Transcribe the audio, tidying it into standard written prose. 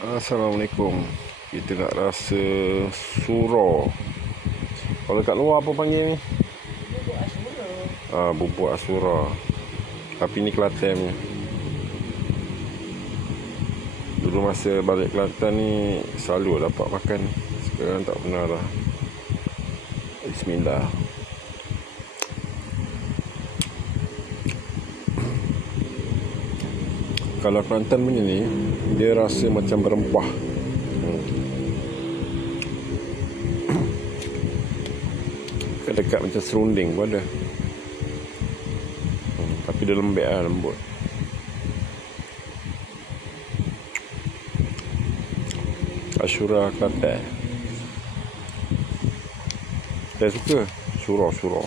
Assalamualaikum. Kita nak rasa sura. Kalau kat luar apa panggil ni? Bubuk asura. Tapi ni Kelantan ni. Dulu masa balik Kelantan ni selalu dapat makan. Sekarang tak pernah dah. Bismillah. Kalau Kelantan punya ni, dia rasa macam berempah. Dekat macam serunding pun ada. Tapi dia lembek lah, lembut. Asyura Kelantan. Saya suka surau-surau.